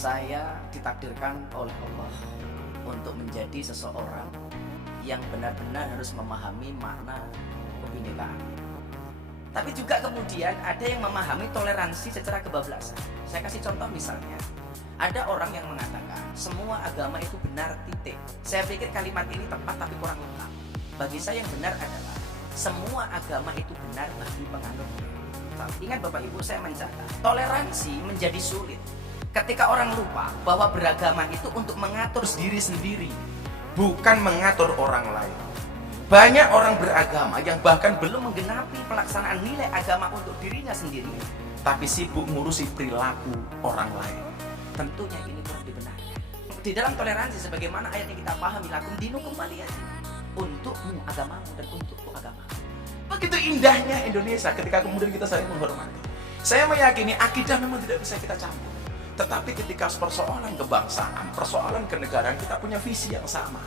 saya ditakdirkan oleh Allah untuk menjadi seseorang yang benar-benar harus memahami makna kebinekaan. Tapi juga kemudian ada yang memahami toleransi secara kebablasan. Saya kasih contoh misalnya, ada orang yang mengatakan semua agama itu benar titik. Saya pikir kalimat ini tepat tapi kurang lengkap. Bagi saya yang benar adalah semua agama itu benar bagi penganutnya. Ingat Bapak Ibu, saya mencatat toleransi menjadi sulit ketika orang lupa bahwa beragama itu untuk mengatur diri sendiri, bukan mengatur orang lain. Banyak orang beragama yang bahkan belum menggenapi pelaksanaan nilai agama untuk dirinya sendiri, tapi sibuk ngurusi perilaku orang lain. Tentunya ini kurang dibenarkan. Di dalam toleransi sebagaimana ayat yang kita pahami, lakum dinukum waliyadin, untukmu agamamu dan untukku agama. Begitu indahnya Indonesia ketika kemudian kita saling menghormati. Saya meyakini akidah memang tidak bisa kita campur. Tetapi ketika persoalan kebangsaan, persoalan kenegaraan, kita punya visi yang sama.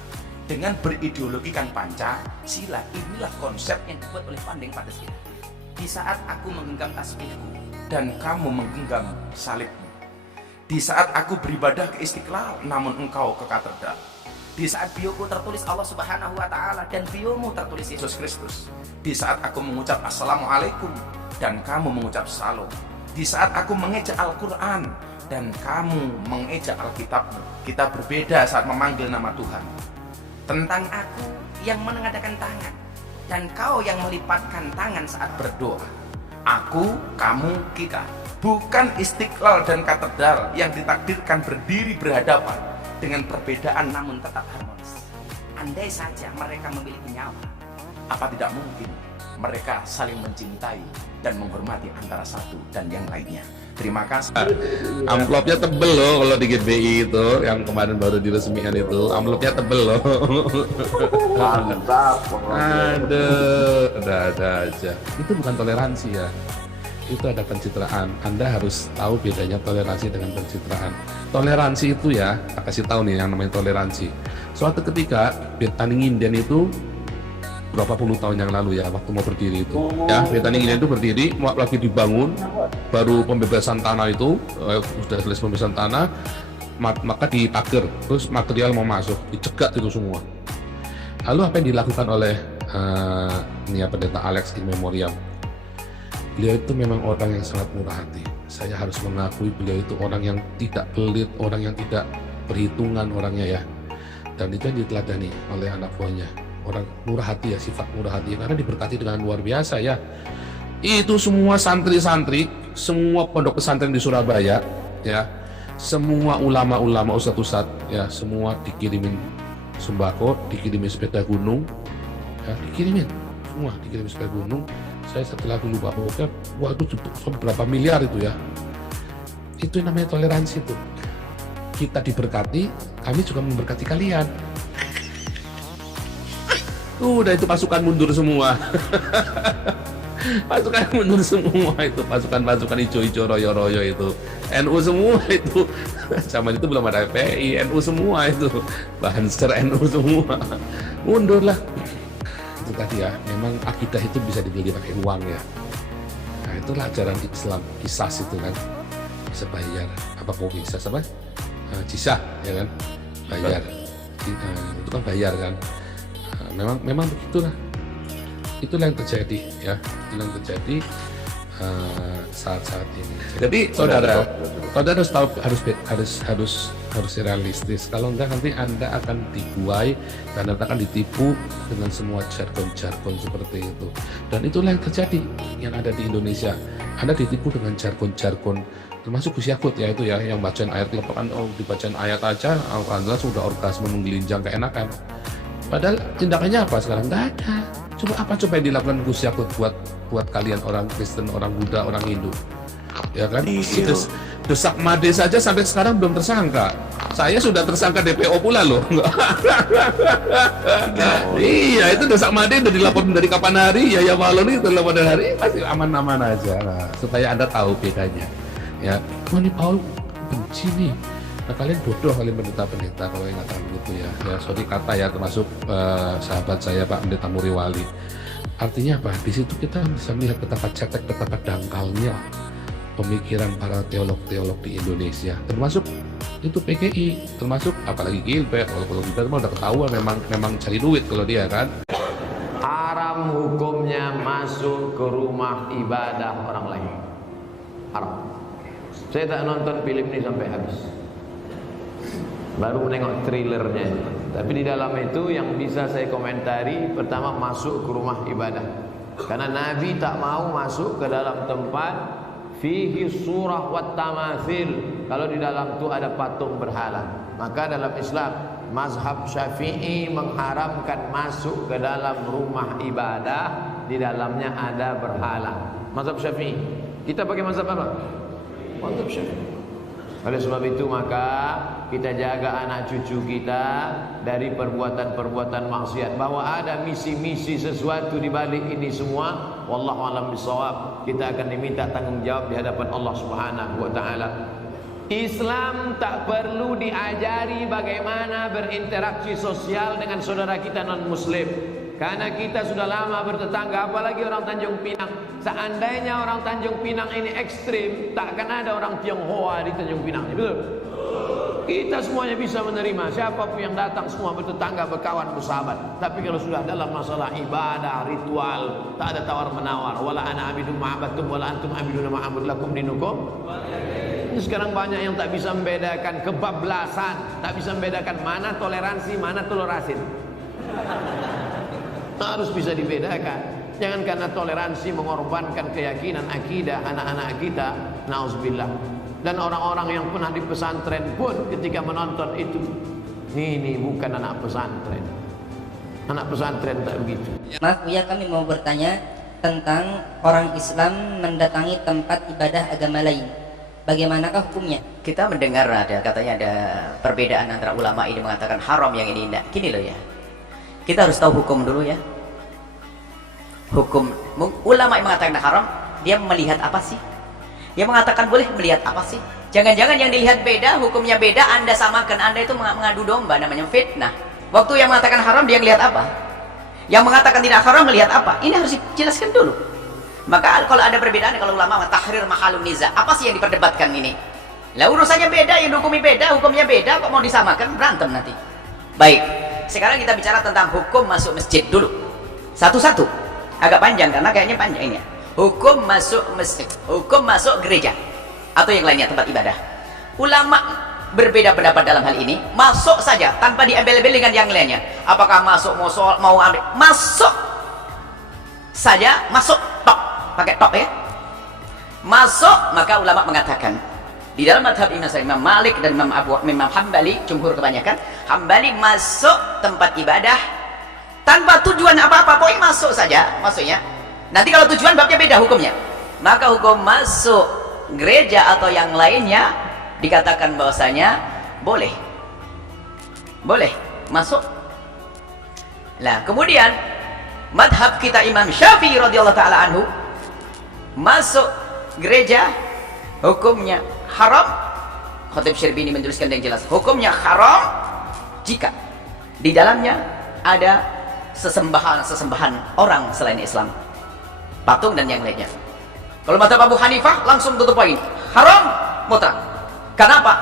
Dengan berideologikan Pancasila, inilah konsep yang dibuat oleh Pandeng Pancasila. Di saat aku menggenggam tasbihku dan kamu menggenggam salibmu. Di saat aku beribadah ke Istiqlal, namun engkau ke katedral. Di saat bioku tertulis Allah Subhanahu wa Ta'ala dan biomu tertulis Yesus Kristus. Di saat aku mengucap Assalamualaikum dan kamu mengucap Salam. Di saat aku mengejak Al-Quran dan kamu mengejak Alkitabmu. Kita berbeda saat memanggil nama Tuhan. Tentang aku yang menengadakan tangan dan kau yang melipatkan tangan saat berdoa. Aku, kamu, kita. Bukan Istiqlal dan katedral yang ditakdirkan berdiri berhadapan dengan perbedaan namun tetap harmonis. Andai saja mereka memiliki nyawa, apa tidak mungkin mereka saling mencintai dan menghormati antara satu dan yang lainnya. Terima kasih. Amplopnya tebel loh kalau di GBI itu yang kemarin baru diresmikan itu, amplopnya tebel loh. Mantap. Aduh, ada aja. Itu bukan toleransi ya. Itu ada pencitraan. Anda harus tahu bedanya toleransi dengan pencitraan. Toleransi itu ya, tak kasih tahu nih yang namanya toleransi. Suatu ketika Betani Nginden itu berapa puluh tahun yang lalu ya, waktu mau berdiri itu ya, Betani Nginden itu berdiri lagi dibangun, baru pembebasan tanah itu sudah selesai pembebasan tanah, maka dipager, terus material mau masuk, dicegat itu semua. Lalu apa yang dilakukan oleh Pendeta Alex in Memoriam? Beliau itu memang orang yang sangat murah hati. Saya harus mengakui beliau itu orang yang tidak pelit, orang yang tidak perhitungan orangnya ya. Dan itu yang diteladani oleh anak buahnya. Orang murah hati ya, sifat murah hati, karena diberkati dengan luar biasa ya. Itu semua santri-santri, semua pondok pesantren di Surabaya ya, semua ulama-ulama, ustadz-ustadz ya, semua dikirimin sembako, dikirimin sepeda gunung ya, dikirimin sepeda gunung. Saya setelah lupa pokoknya waktu berapa miliar itu ya. Itu yang namanya toleransi itu. Kita diberkati, kami juga memberkati kalian. Udah itu pasukan mundur semua. Pasukan mundur semua itu, pasukan hijau-hijau royo-royo itu. NU semua itu. Zaman itu belum ada FPI, NU semua itu. Banser NU semua. Mundurlah. Itu tadi ya, memang akidah itu bisa dibeli pakai uang ya. Nah itulah ajaran Islam, qisas itu kan. Bisa bayar, apa kok qisas apa? Jizah ya kan, bayar. Itu kan bayar kan. Memang begitulah. Itulah yang terjadi ya, itulah yang terjadi saat-saat ini. Jadi saudara harus tahu, harus realistis. Kalau enggak nanti Anda akan dibuai dan Anda akan ditipu dengan semua jargon-jargon seperti itu. Dan itulah yang terjadi yang ada di Indonesia. Anda ditipu dengan jargon-jargon, termasuk Gus Yakut ya itu ya, yang bacain ayat kan, dibacain ayat aja Anda sudah orgasme menggelinjang keenakan. Padahal tindakannya apa sekarang? Nggak ada. Coba yang dilakukan Gus Yakut buat kalian orang Kristen, orang Buddha, orang Hindu, ya kan? Desak Made saja sampai sekarang belum tersangka. Saya sudah tersangka DPO pula loh. Iya, itu Desak Made udah dilaporkan dari kapan hari? Ya malam itu pada hari pasti aman-aman aja. Nah, supaya Anda tahu bedanya. Ya, ini Paul benci nih. Nah, kalian bodoh kalian pendeta-pendeta kalau yang ngatakan begitu ya. Ya, sorry kata ya, termasuk sahabat saya Pak Pendeta Muriwali. Artinya apa? Di situ kita bisa melihat betapa cetek, betapa dangkalnya pemikiran para teolog-teolog di Indonesia, termasuk itu PKI, termasuk apalagi Gilbert. Kalau Gilbert mah udah ketahuan memang cari duit kalau dia kan. Haram hukumnya masuk ke rumah ibadah orang lain. Haram. Saya tak nonton film ini sampai habis, baru menengok trailernya. Tapi di dalam itu yang bisa saya komentari, pertama masuk ke rumah ibadah, karena Nabi tak mau masuk ke dalam tempat fihi surah wat tamathil, kalau di dalam itu ada patung berhala. Maka dalam Islam mazhab Syafi'i mengharamkan masuk ke dalam rumah ibadah di dalamnya ada berhala. Mazhab Syafi'i. Kita pakai mazhab apa? Mazhab Syafi'i. Oleh sebab itu maka kita jaga anak cucu kita dari perbuatan-perbuatan maksiat. Bahwa ada misi-misi sesuatu di balik ini semua, wallahu a'lam bishawab, kita akan diminta tanggung jawab di hadapan Allah Subhanahu wa taala. Islam tak perlu diajari bagaimana berinteraksi sosial dengan saudara kita non muslim, karena kita sudah lama bertetangga, apalagi orang Tanjung Pinang. Seandainya orang Tanjung Pinang ini ekstrim, tak akan ada orang Tionghoa di Tanjung Pinang, betul? Kita semuanya bisa menerima, siapapun yang datang semua bertetangga, berkawan, bersahabat. Tapi kalau sudah dalam masalah ibadah, ritual, tak ada tawar menawar. Wala ana abidun ma'abattum wala antum abidun ma'abud lakum dinukum. Sekarang banyak yang tak bisa membedakan kebablasan, tak bisa membedakan mana toleransi, mana telur asin. Harus bisa dibedakan. Jangan karena toleransi mengorbankan keyakinan akidah anak-anak kita, nauzubillah. Dan orang-orang yang pernah di pesantren pun ketika menonton itu, ini bukan anak pesantren. Anak pesantren tak begitu. Maaf Buya, kami mau bertanya tentang orang Islam mendatangi tempat ibadah agama lain. Bagaimanakah hukumnya? Kita mendengar katanya ada perbedaan antara ulama ini mengatakan haram, yang ini tidak. Gini loh ya, kita harus tahu hukum dulu ya. Hukum ulama yang mengatakan haram, dia melihat apa sih? Yang mengatakan boleh melihat apa sih? Jangan-jangan yang dilihat beda, hukumnya beda, Anda samakan, Anda itu mengadu domba, namanya fitnah. Waktu yang mengatakan haram, dia melihat apa? Yang mengatakan tidak haram melihat apa? Ini harus dijelaskan dulu. Maka kalau ada perbedaan, kalau ulama tahrir mahalun niza, apa sih yang diperdebatkan ini? Lah urusannya beda, yang dihukumi beda, hukumnya beda, kok mau disamakan, berantem nanti. Baik, sekarang kita bicara tentang hukum masuk masjid dulu. Satu-satu, agak panjang karena kayaknya panjang ini ya. Hukum masuk masjid, hukum masuk gereja atau yang lainnya tempat ibadah. Ulama berbeda pendapat dalam hal ini. Masuk saja tanpa diambil-ambil dengan yang lainnya. Apakah masuk mau ambil? Masuk saja, masuk tok, pakai tok ya. Masuk, maka ulama mengatakan di dalam madhab Imam Malik dan Imam Hambali, jumhur kebanyakan Hambali, masuk tempat ibadah tanpa tujuan apa-apa, pokoknya masuk saja. Maksudnya nanti kalau tujuan babnya beda hukumnya. Maka hukum masuk gereja atau yang lainnya dikatakan bahwasanya boleh masuk. Nah kemudian madhab kita Imam Syafi'i radhiyallahu taala anhu, masuk gereja hukumnya haram. Khatib Syirbini menuliskan yang jelas, hukumnya haram jika di dalamnya ada sesembahan orang selain Islam, patung dan yang lainnya. Kalau madhab Abu Hanifah langsung tutup poin, haram mutlak. Kenapa?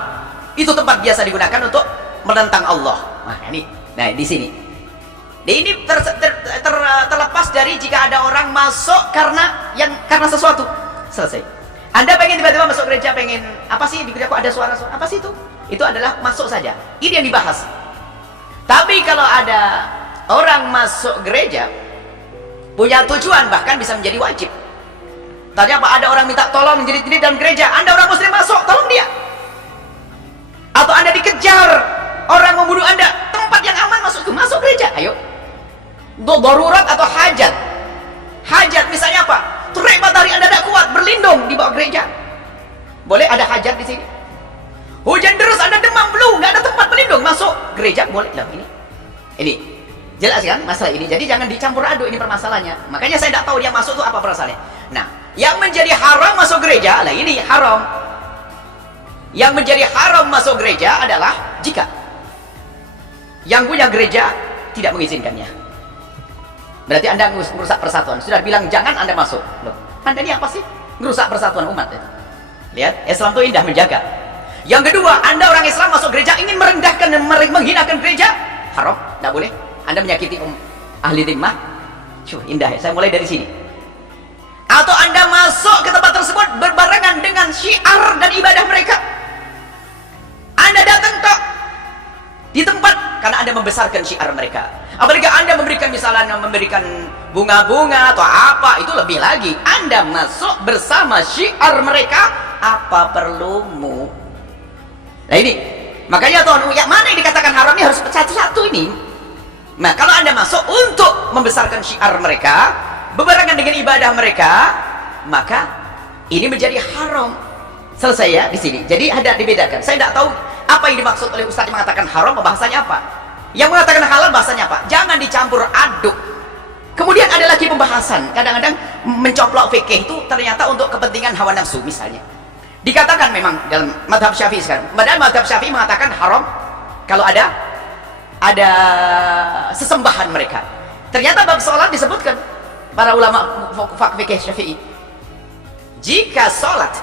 Itu tempat biasa digunakan untuk menentang Allah. Nah di sini ini terlepas dari jika ada orang masuk karena sesuatu. Selesai. Anda pengen tiba-tiba masuk gereja, pengen apa sih di gereja kok ada suara-suara apa sih itu? Itu adalah masuk saja. Ini yang dibahas. Tapi kalau ada orang masuk gereja punya tujuan, bahkan bisa menjadi wajib. Tadi apa? Ada orang minta tolong menjerit-jerit dalam gereja, Anda orang muslim masuk, tolong dia. Atau Anda dikejar orang membunuh Anda, tempat yang aman masuk gereja, ayo. Darurat atau hajat. Hajat misalnya apa? Terik matahari Anda tidak kuat, berlindung di bawah gereja. Boleh, ada hajat di sini. Hujan deras Anda demam flu, nggak ada tempat berlindung, masuk gereja boleh. Loh, ini jelas kan masalah ini. Jadi jangan dicampur aduk ini permasalahannya. Makanya saya tidak tahu dia masuk itu apa permasalahannya. Nah, yang menjadi haram masuk gereja, lah ini haram. Yang menjadi haram masuk gereja adalah jika yang punya gereja tidak mengizinkannya. Berarti Anda merusak persatuan. Sudah bilang jangan, Anda masuk. Loh, Anda ini apa sih? Merusak persatuan umat. Lihat, Islam itu indah menjaga. Yang kedua, Anda orang Islam masuk gereja ingin merendahkan dan menghinakan gereja, haram, tidak boleh. Anda menyakiti ahli dhimmah, indah ya. Saya mulai dari sini. Atau Anda masuk ke tempat tersebut berbarengan dengan syiar dan ibadah mereka. Anda datang tok di tempat karena Anda membesarkan syiar mereka. Apalagi Anda memberikan, misalnya memberikan bunga-bunga atau apa, itu lebih lagi. Anda masuk bersama syiar mereka, apa perlumu? Nah ini, makanya tuh yang mana yang dikatakan haram ini harus satu-satu ini. Nah kalau Anda masuk untuk membesarkan syiar mereka, berbarengan dengan ibadah mereka, maka ini menjadi haram. Selesai ya di sini. Jadi ada dibedakan. Saya tidak tahu apa yang dimaksud oleh Ustaz yang mengatakan haram, bahasanya apa. Yang mengatakan halal bahasanya apa? Jangan dicampur aduk. Kemudian ada lagi pembahasan. Kadang-kadang mencoplok fikih itu ternyata untuk kepentingan hawa nafsu misalnya. Dikatakan memang dalam mazhab Syafi'i sekarang. Padahal mazhab Syafi'i mengatakan haram kalau ada sesembahan mereka. Ternyata bab sholat disebutkan para ulama fikih Syafi'i. Jika sholat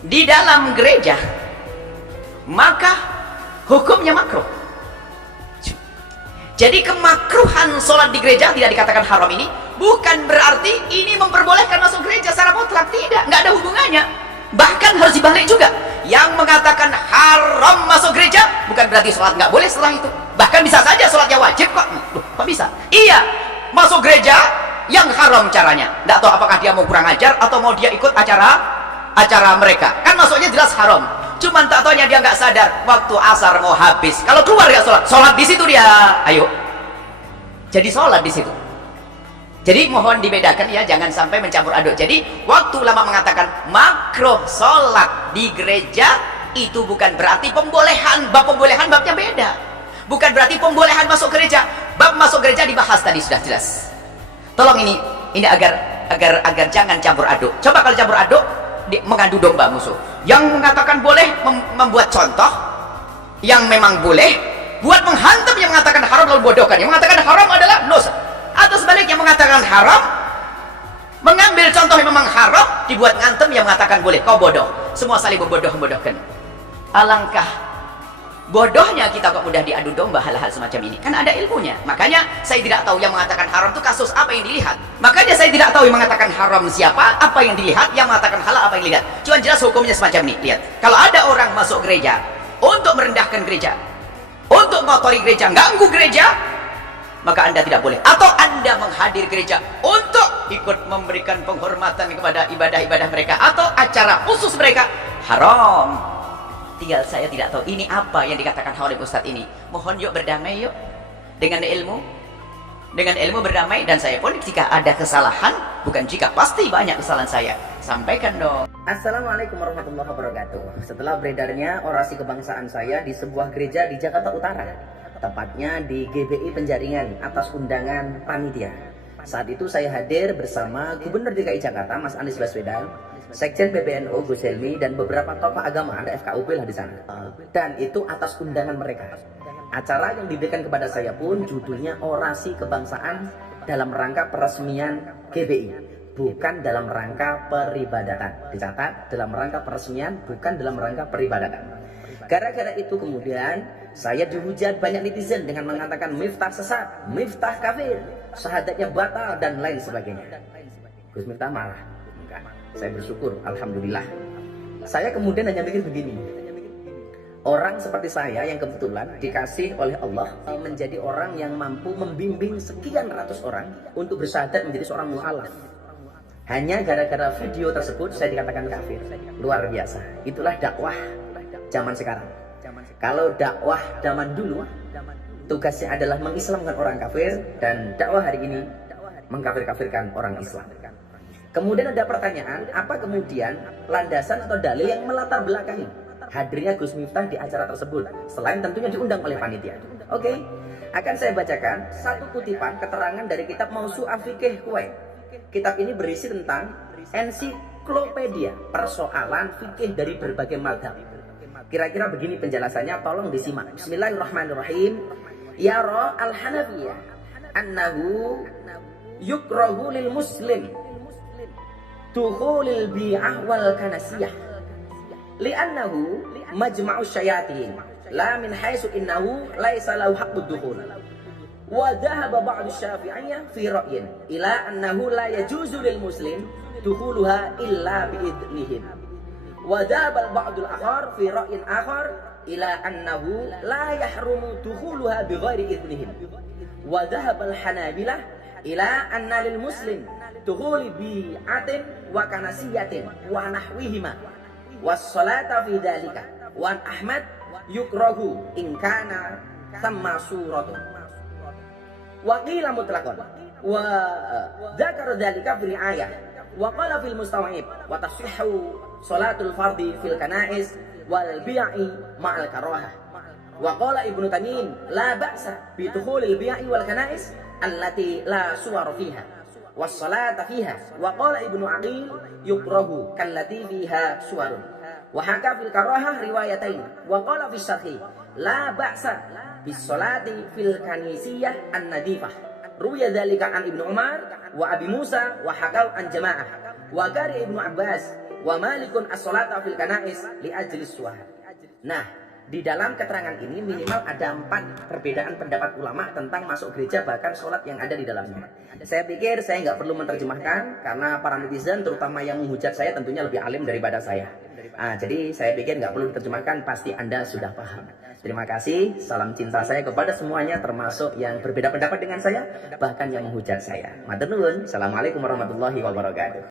di dalam gereja, maka hukumnya makruh. Jadi kemakruhan sholat di gereja tidak dikatakan haram ini bukan berarti ini memperbolehkan masuk gereja secara mutlak, tidak, nggak ada hubungannya. Bahkan harus dibalik juga. Yang mengatakan haram masuk gereja bukan berarti sholat nggak boleh setelah itu. Bahkan bisa saja sholatnya wajib kok. Loh, kok bisa? Iya, masuk gereja yang haram caranya. Nggak tahu apakah dia mau kurang ajar atau mau dia ikut acara mereka. Kan masuknya jelas haram. Cuman tak taunya dia nggak sadar waktu asar mau habis. Kalau keluar ya sholat di situ dia, ayo. Jadi sholat di situ. Jadi mohon dibedakan ya, jangan sampai mencampur aduk. Jadi waktu ulama mengatakan makruh sholat di gereja itu bukan berarti pembolehan. Bab pembolehan babnya beda. Bukan berarti pembolehan masuk gereja. Bab masuk gereja dibahas tadi sudah jelas. Tolong ini agar jangan campur aduk. Coba kalau campur aduk mengadu domba musuh. Yang mengatakan boleh membuat contoh yang memang boleh, buat menghantam yang mengatakan haram lalu bodohkan. Yang mengatakan haram adalah dosa. Atau sebaliknya mengatakan haram, mengambil contoh yang memang haram, dibuat ngantem yang mengatakan boleh. Kau bodoh. Semua saling membodoh-membodohkan. Alangkah bodohnya kita kok mudah diadu domba hal-hal semacam ini. Kan ada ilmunya. Makanya saya tidak tahu yang mengatakan haram itu kasus apa yang dilihat. Makanya saya tidak tahu yang mengatakan haram siapa, apa yang dilihat, yang mengatakan halal apa yang dilihat. Cuma jelas hukumnya semacam ini. Lihat, kalau ada orang masuk gereja untuk merendahkan gereja, untuk mengotori gereja, ganggu gereja, maka Anda tidak boleh. Atau Anda menghadir gereja untuk ikut memberikan penghormatan kepada ibadah-ibadah mereka atau acara khusus mereka, haram. Tinggal saya tidak tahu ini apa yang dikatakan oleh Ustadz ini. Mohon yuk berdamai yuk dengan ilmu. Dengan ilmu berdamai. Dan saya pun jika ada kesalahan, bukan jika, pasti banyak kesalahan saya, sampaikan dong. Assalamualaikum warahmatullahi wabarakatuh. Setelah beredarnya orasi kebangsaan saya di sebuah gereja di Jakarta Utara, tepatnya di GBI Penjaringan atas undangan panitia. Saat itu saya hadir bersama Gubernur DKI Jakarta Mas Anies Baswedan, Sekjen PBNU Gus Helmi, dan beberapa tokoh agama, ada FKUP lah di sana. Dan itu atas undangan mereka. Acara yang diberikan kepada saya pun judulnya orasi kebangsaan dalam rangka peresmian GBI, bukan dalam rangka peribadatan. Dicatat, dalam rangka peresmian, bukan dalam rangka peribadatan. Gara-gara itu kemudian saya dihujat banyak netizen dengan mengatakan Miftah sesat, Miftah kafir, syahadatnya batal, dan lain sebagainya. Gus Miftah marah. Saya bersyukur, alhamdulillah. Saya kemudian hanya mikir begini, orang seperti saya yang kebetulan dikasih oleh Allah menjadi orang yang mampu membimbing sekian ratus orang untuk bersyahadat menjadi seorang mu'alaf. Hanya gara-gara video tersebut saya dikatakan kafir. Luar biasa. Itulah dakwah zaman sekarang. Kalau dakwah zaman dulu tugasnya adalah mengislamkan orang kafir, dan dakwah hari ini mengkafir-kafirkan orang Islam. Kemudian ada pertanyaan, apa kemudian landasan atau dalil yang melatar belakangi hadirnya Gus Miftah di acara tersebut, selain tentunya diundang oleh panitia? Oke, akan saya bacakan satu kutipan keterangan dari kitab Mausu'ah Fiqih Kuwait. Kitab ini berisi tentang ensiklopedia persoalan fikih dari berbagai mazhab. Kira-kira begini penjelasannya, tolong disimak. Bismillahirrahmanirrahim. Yara al-Hanafiyah annahu yukrahu lil muslim dukhulil bi'ah wal kanasiyah li'annahu majma'u syayatin la min haitsu innahu laisa lahu haqqud dukhul. Wa dhahaba ba'du syafi'iyyah fi ra'yin ila annahu la yajuzu lil muslim dukhuluha illa bi idnihim. Wa dhahaba ba'du al-akhar fi ra'yin akhar ila annahu la yahrumu dukhuluha bi ghairi idnihim. Wa dhahaba al-hanabilah ila anna lil muslim dukhuli bi'atin wa kanasiyatin wa nahwihima was salata fi dhalika. Wa Ahmad yukrahu in kana tamma suratun. Wa qila mutlaqan wa dzakara dzalika fi ayah wa qala fil mustaw'ib wa tasihhu salatul fardhi fil kana'is wal bi'i ma'al karahah. Wa qala Ibnu Tamim la ba'sa bi dukhulil bi'i wal kana'is allati la suwar fiha was salata fiha. Wa qala Ibnu Aqil yukrahu kallati fiha suwarun. Wa haka fil karahah riwayatain. Wa qala fi sahih la ba'sa bis salati fil kanisiyah an-nadifah. Ruya dzalika an Ibnu Umar wa Abi Musa wa hakau an jamaah. Wa qari Ibnu Abbas wa Malikun as-salata fil kanais li ajlis suah. Nah, di dalam keterangan ini minimal ada 4 perbedaan pendapat ulama tentang masuk gereja bahkan sholat yang ada di dalamnya. Saya pikir saya nggak perlu menerjemahkan karena para netizen terutama yang menghujat saya tentunya lebih alim daripada saya. Jadi saya pikir nggak perlu diterjemahkan, pasti Anda sudah paham. Terima kasih, salam cinta saya kepada semuanya termasuk yang berbeda pendapat dengan saya bahkan yang menghujat saya. Matur nuwun. Assalamualaikum warahmatullahi wabarakatuh.